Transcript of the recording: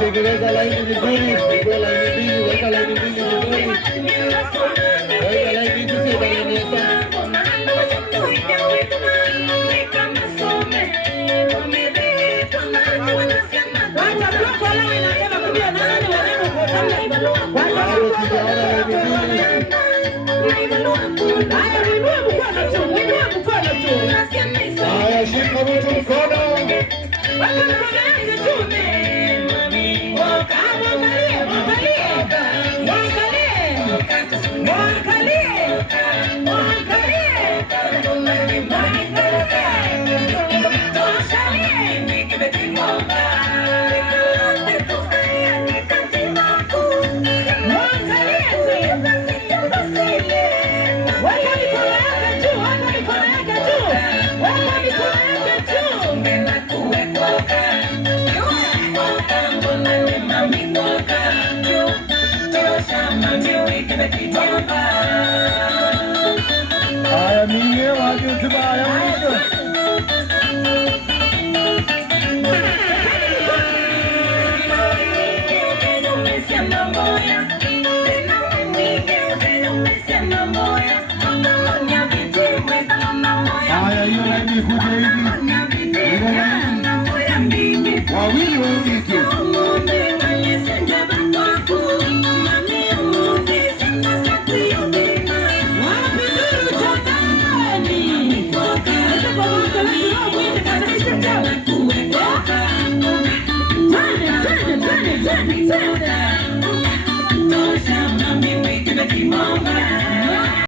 Tekeleza laini vizuri, weka laini mbili, weka laini mbili vizuri, weka laini vizuri, laini ya sana. Haya, shika mtu mkono. Haya, mimi wajua tubaya mwisho. Haya, hiyo laini kuja hivi. Wawili wawili tu. Tosha mami, we can keep on.